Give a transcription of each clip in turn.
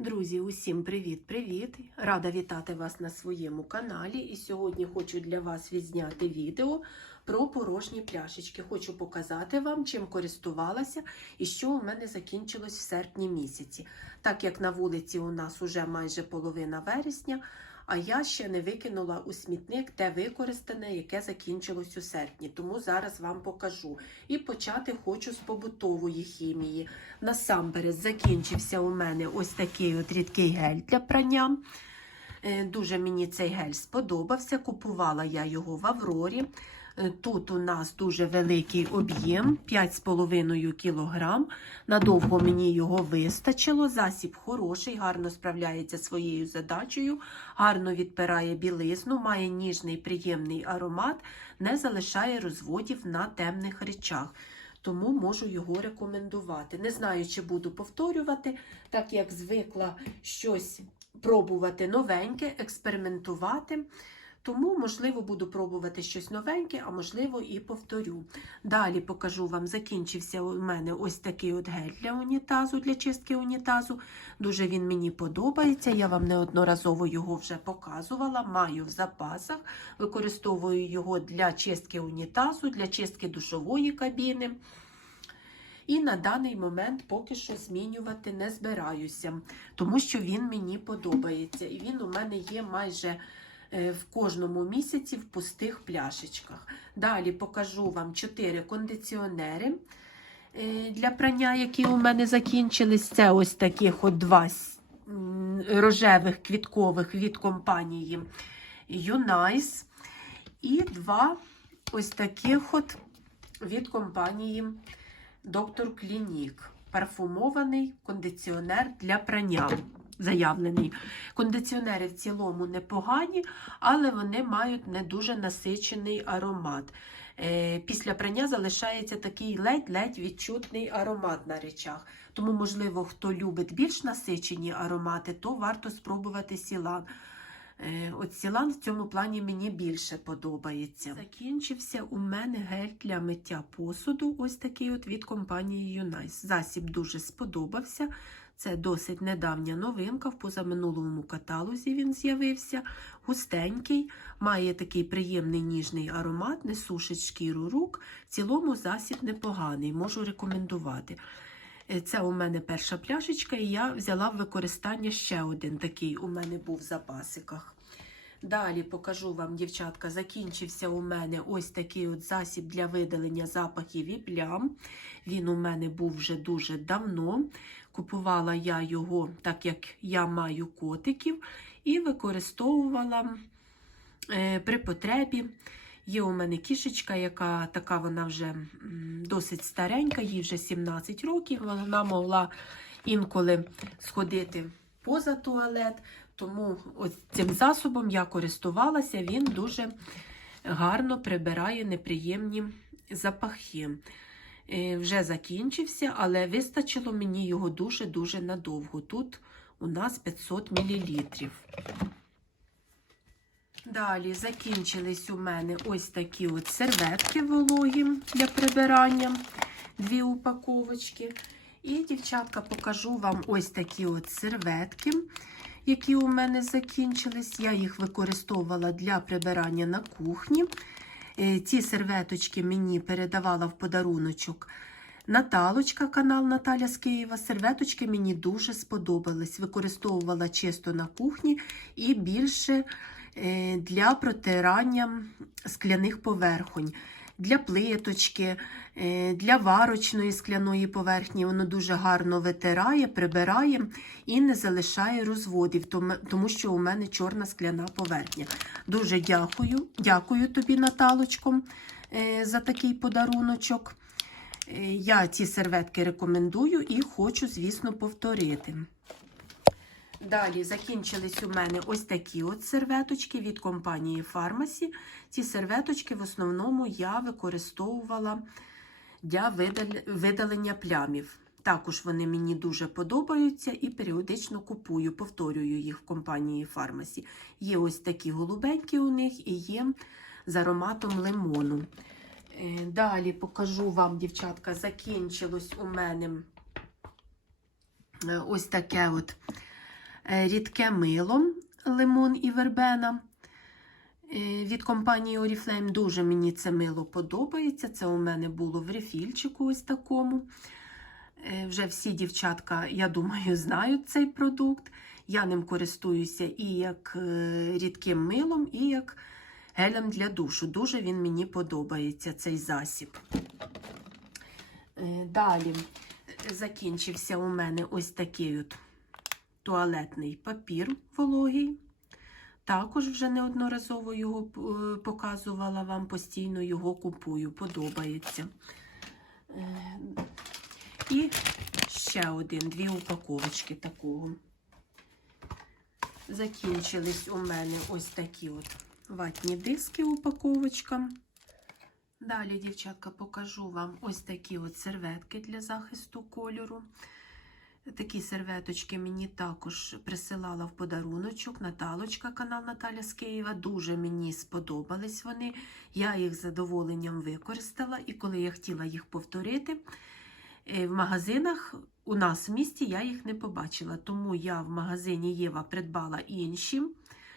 Друзі, усім привіт-привіт! Рада вітати вас на своєму каналі. І сьогодні хочу для вас відзняти відео про порожні пляшечки. Хочу показати вам, чим користувалася і що у мене закінчилось в серпні місяці. Так як на вулиці у нас уже майже половина вересня, а я ще не викинула у смітник те використане, яке закінчилось у серпні. Тому зараз вам покажу. І почати хочу з побутової хімії. Насамперед закінчився у мене ось такий от рідкий гель для прання. Е, Дуже мені цей гель сподобався. Купувала я його в Аврорі. Е, Тут у нас дуже великий об'єм 5,5 кг. Надовго мені його вистачило. Засіб хороший, гарно справляється своєю задачею, гарно відпирає білизну, має ніжний приємний аромат, не залишає розводів на темних речах тому можу його рекомендувати. Не знаю, чи буду повторювати, так як звикла щось пробувати новеньке, експериментувати. Тому, можливо, буду пробувати щось новеньке, а можливо, і повторю. Далі покажу вам, закінчився у мене ось такий от гель для унітазу, для чистки унітазу. Дуже він мені подобається. Я вам неодноразово його вже показувала, маю в запасах. Використовую його для чистки унітазу, для чистки душової кабіни. І на даний момент поки що змінювати не збираюся, тому що він мені подобається. І він у мене є майже в кожному місяці в пустих пляшечках. Далі покажу вам 4 кондиціонери е, для прання, які у мене закінчились. Це ось таких от два рожевих квіткових від компанії Юнайс. І два ось таких от від компанії Доктор Клінік. Парфумований кондиціонер для прання. Заявлений. Кондиціонери в цілому непогані, але вони мають не дуже насичений аромат. Е, Після прання залишається такий ледь-ледь відчутний аромат на речах. Тому, можливо, хто любить більш насичені аромати, то варто спробувати сілан. Е, От сілан в цьому плані мені більше подобається. Закінчився у мене гель для миття посуду, ось такий от від компанії Юнайс. Засіб дуже сподобався. Це досить недавня новинка. В позаминулому каталозі він з'явився. Густенький, має такий приємний ніжний аромат, не сушить шкіру рук. В цілому засіб непоганий, можу рекомендувати. Е, Це у мене перша пляшечка, і я взяла в використання ще один такий у мене був в запасиках. Далі покажу вам, дівчатка, закінчився у мене ось такий от засіб для видалення запахів і плям. Він у мене був вже дуже давно. Купувала я його, так як я маю котиків, і використовувала е, при потребі. Є у мене кішечка, яка така вона вже досить старенька, їй вже 17 років. Вона могла інколи сходити поза туалет, тому ось цим засобом я користувалася, він дуже гарно прибирає неприємні запахи. Е, Вже закінчився, але вистачило мені його дуже-дуже надовго. Тут у нас 500 мл. Далі закінчились у мене ось такі от серветки вологі для прибирання, дві упаковочки. І, дівчатка, покажу вам ось такі от серветки, які у мене закінчились. Я їх використовувала для прибирання на кухні. Е, Ці серветочки мені передавала в подаруночок Наталочка, канал Наталя з Києва. Серветочки мені дуже сподобались. Використовувала чисто на кухні і більше е, для протирання скляних поверхонь. Для плиточки, е, для варочної скляної поверхні воно дуже гарно витирає, прибирає і не залишає розводів, тому- що у мене чорна скляна поверхня. Дуже дякую, дякую тобі, Наталочко, е, за такий подаруночок. Е, Я ці серветки рекомендую і хочу, звісно, повторити. Далі закінчились у мене ось такі от серветочки від компанії Pharmacy. Ці серветочки в основному я використовувала для видалення плямів. Також вони мені дуже подобаються і періодично купую, повторюю їх в компанії Pharmacy. Є ось такі голубенькі у них і є з ароматом лимону. Е, Далі покажу вам, дівчатка, закінчилось у мене е, ось таке от рідке мило лимон і вербена. Е, Від компанії Oriflame дуже мені це мило подобається. Це у мене було в рефільчику ось такому. Е, Вже всі дівчатка, я думаю, знають цей продукт. Я ним користуюся і як е, рідким милом, і як гелем для душу. Дуже він мені подобається, цей засіб. Е, Далі е, закінчився у мене ось такий от туалетний папір вологий. Також вже неодноразово його е, показувала вам, постійно його купую, подобається. Е, І ще один, дві упаковочки такого. Закінчились у мене ось такі от ватні диски упаковочка. Далі, дівчатка, покажу вам ось такі от серветки для захисту кольору. Такі серветочки мені також присилала в подаруночок Наталочка, канал Наталя з Києва. Дуже мені сподобались вони. Я їх з задоволенням використала, і коли я хотіла їх повторити, е, в магазинах у нас в місті я їх не побачила. Тому я в магазині Єва придбала інші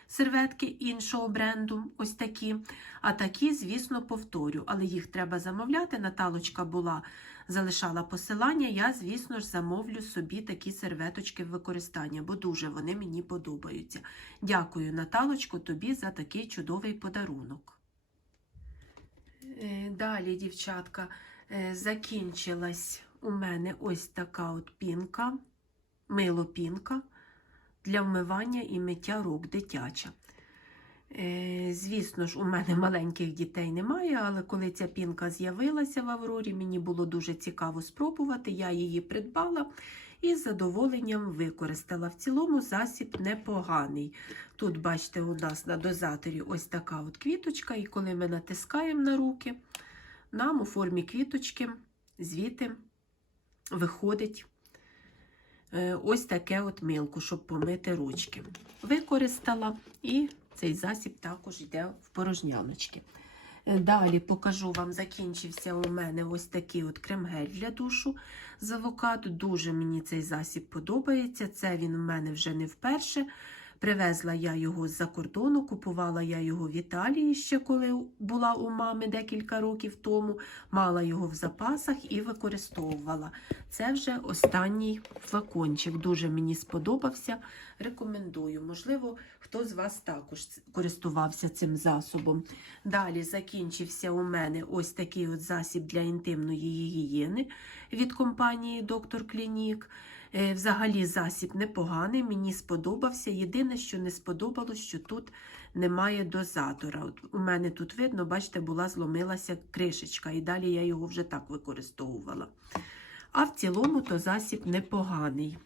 серветки іншого бренду, ось такі. А такі, звісно, повторю. Але їх треба замовляти. Наталочка була залишала посилання, я, звісно ж, замовлю собі такі серветочки в використання, бо дуже вони мені подобаються. Дякую, Наталочко, тобі за такий чудовий подарунок. Е, Далі, дівчатка, е, закінчилась у мене ось така от пінка, мило-пінка для вмивання і миття рук дитяча. Е, Звісно ж, у мене маленьких дітей немає, але коли ця пінка з'явилася в Аврорі, мені було дуже цікаво спробувати. Я її придбала і з задоволенням використала. В цілому засіб непоганий. Тут, бачите, у нас на дозаторі ось така от квіточка, і коли ми натискаємо на руки, нам у формі квіточки звідти виходить е, ось таке от милку, щоб помити ручки. Використала і цей засіб також йде в порожняночки. Е, Далі покажу вам, закінчився у мене ось такий от крем-гель для душу з авокадо. Дуже мені цей засіб подобається. Це він у мене вже не вперше. Привезла я його з-за кордону, купувала я його в Італії ще коли була у мами декілька років тому. Мала його в запасах і використовувала. Це вже останній флакончик. Дуже мені сподобався. Рекомендую. Можливо, хто з вас також користувався цим засобом. Далі закінчився у мене ось такий от засіб для інтимної гігієни від компанії Доктор Клінік. Е, Взагалі засіб непоганий, мені сподобався. Єдине, що не сподобалось, що тут немає дозатора. От у мене тут видно, бачите, була зломилася кришечка, і далі я його вже так використовувала. А в цілому то засіб непоганий.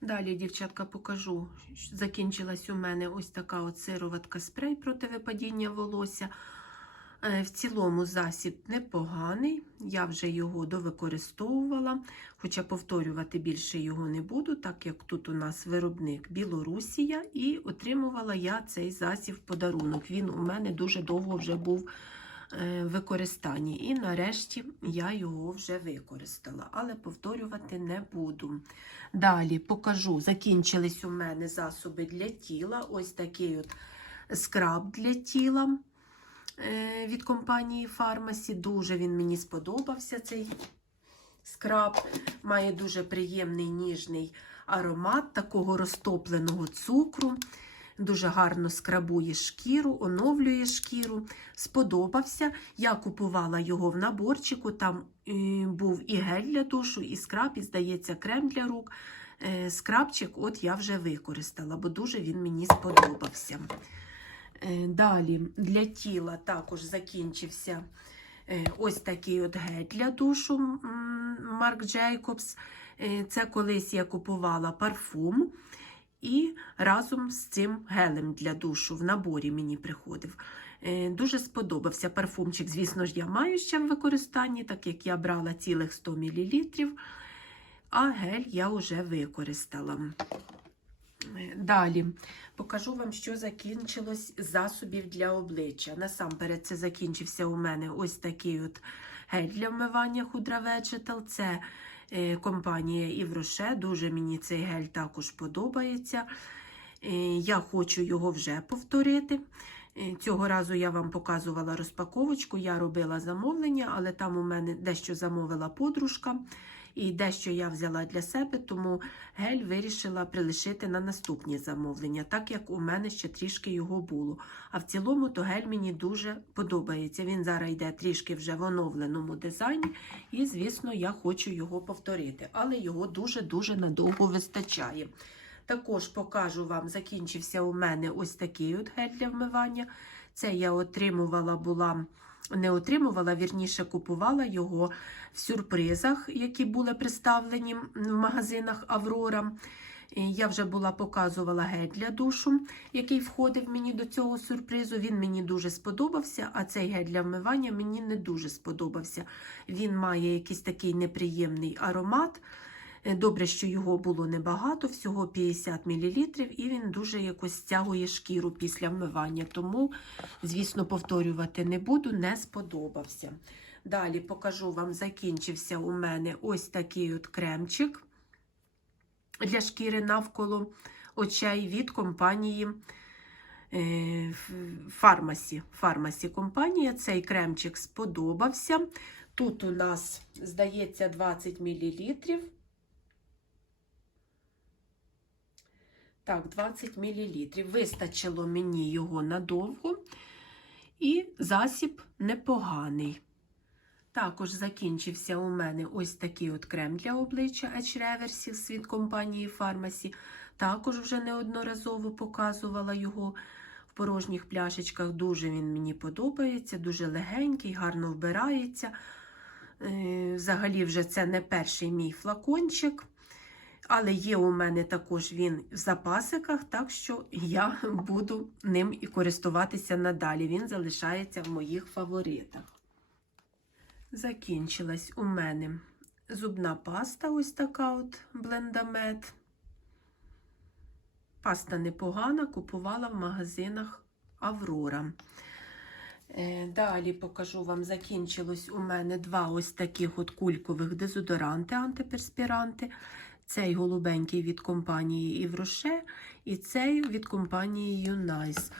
Далі, дівчатка, покажу. Закінчилась у мене ось така от сироватка спрей проти випадіння волосся. Е, В цілому засіб непоганий, я вже його довикористовувала, хоча повторювати більше його не буду, так як тут у нас виробник Білорусія, і отримувала я цей засіб в подарунок. Він у мене дуже довго вже був е, в використанні. І нарешті я його вже використала, але повторювати не буду. Далі покажу, закінчились у мене засоби для тіла. Ось такий от скраб для тіла від компанії Фармасі. Дуже він мені сподобався цей скраб. Має дуже приємний ніжний аромат такого розтопленого цукру. Дуже гарно скрабує шкіру, оновлює шкіру. Сподобався. Я купувала його в наборчику. Там е, був і гель для душу, і скраб, і, здається, крем для рук. Е, скрабчик от я вже використала, бо дуже він мені сподобався. Е, Далі для тіла також закінчився е, ось такий от гель для душу Марк Джейкобс. Е, Це колись я купувала парфум. І разом з цим гелем для душу в наборі мені приходив. Дуже сподобався парфумчик. Звісно ж, я маю ще в використанні, так як я брала цілих 100 мл, а гель я вже використала. Далі покажу вам, що закінчилось засобів для обличчя. Насамперед, це закінчився у мене ось такий от гель для вмивання Hudra Vegetal. Це е, компанія Івроше. Дуже мені цей гель також подобається. Е, Я хочу його вже повторити. Е, Цього разу я вам показувала розпаковочку, я робила замовлення, але там у мене дещо замовила подружка і дещо я взяла для себе, тому гель вирішила прилишити на наступні замовлення, так як у мене ще трішки його було. А в цілому то гель мені дуже подобається. Він зараз йде трішки вже в оновленому дизайні, і, звісно, я хочу його повторити, але його дуже-дуже надовго вистачає. Також покажу вам, закінчився у мене ось такий от гель для вмивання. Це я отримувала, була, не отримувала, вірніше купувала його в сюрпризах, які були представлені в магазинах Аврора. Я вже була показувала гель для душу, який входив мені до цього сюрпризу. Він мені дуже сподобався, а цей гель для вмивання мені не дуже сподобався. Він має якийсь такий неприємний аромат. Е, Добре, що його було небагато, всього 50 мл, і він дуже якось стягує шкіру після вмивання. Тому, звісно, повторювати не буду, не сподобався. Далі покажу вам, закінчився у мене ось такий от кремчик для шкіри навколо очей від компанії е, Фармасі. Фармасі компанія. Цей кремчик сподобався. Тут у нас, здається, 20 мл. Так, 20 мл. Вистачило мені його надовго, і засіб непоганий. Також закінчився у мене ось такий от крем для обличчя Edge Reversives від компанії Pharmacy. Також вже неодноразово показувала його в порожніх пляшечках. Дуже він мені подобається, дуже легенький, гарно вбирається. Е, Взагалі, вже це не перший мій флакончик. Але є у мене також він в запасиках, так що я буду ним і користуватися надалі. Він залишається в моїх фаворитах. Закінчилась у мене зубна паста, ось така от блендамет. Паста непогана, купувала в магазинах Аврора. Е, Далі покажу вам, закінчилось у мене два ось таких от кулькових дезодоранти, антиперспіранти. Цей голубенький від компанії Івроше і цей від компанії Юнайс.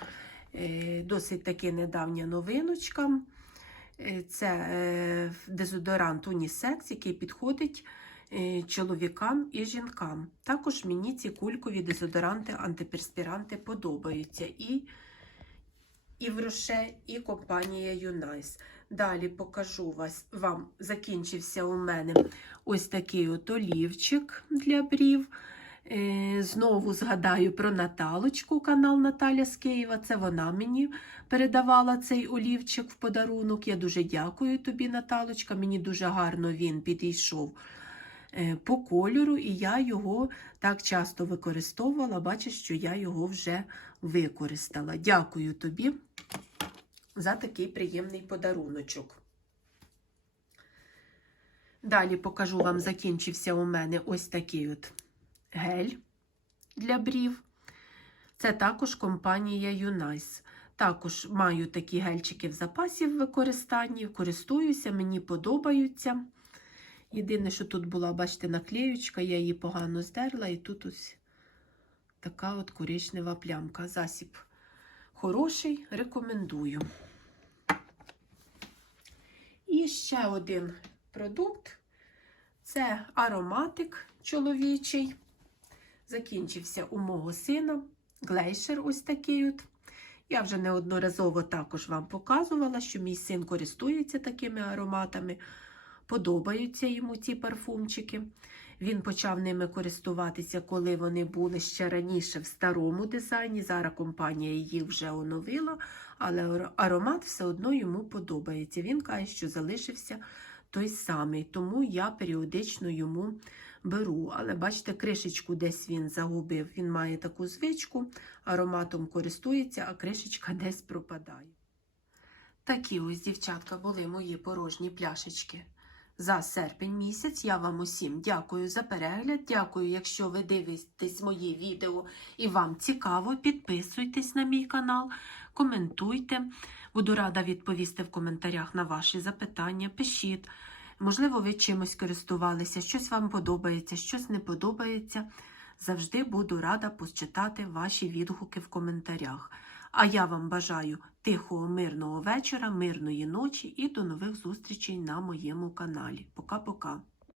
Е, Досить таки недавня новиночка. Е, Це е, дезодорант унісекс, який підходить чоловікам і жінкам. Також мені ці кулькові дезодоранти, антиперспіранти подобаються. І і в Роше, і компанія Юнайс. Далі покажу вас, вам закінчився у мене ось такий от олівчик для брів. Е, Знову згадаю про Наталочку, канал Наталя з Києва. Це вона мені передавала цей олівчик в подарунок. Я дуже дякую тобі, Наталочка. Мені дуже гарно він підійшов е, по кольору, і я його так часто використовувала. Бачиш, що я його вже використала. Дякую тобі за такий приємний подаруночок. Далі покажу вам, закінчився у мене ось такий от гель для брів. Це також компанія Юнайс. Також маю такі гельчики в запасі в використанні, користуюся, мені подобаються. Єдине, що тут була, бачите, наклеючка, я її погано здерла, і тут ось така от коричнева плямка. Засіб хороший, рекомендую. І ще один продукт це ароматик чоловічий. Закінчився у мого сина глейшер ось такий от. Я вже неодноразово також вам показувала, що мій син користується такими ароматами. Подобаються йому ці парфумчики. Він почав ними користуватися, коли вони були ще раніше в старому дизайні. Зараз компанія їх вже оновила, але аромат все одно йому подобається. Він каже, що залишився той самий, тому я періодично йому беру. Але бачите, кришечку десь він загубив. Він має таку звичку, ароматом користується, а кришечка десь пропадає. Такі ось, дівчатка, були мої порожні пляшечки за серпень місяць. Я вам усім дякую за перегляд. Дякую, якщо ви дивитесь мої відео і вам цікаво, підписуйтесь на мій канал, коментуйте. Буду рада відповісти в коментарях на ваші запитання. Пишіть. Можливо, ви чимось користувалися, щось вам подобається, щось не подобається. Завжди буду рада почитати ваші відгуки в коментарях. А я вам бажаю тихого, мирного вечора, мирної ночі і до нових зустрічей на моєму каналі. Пока-пока!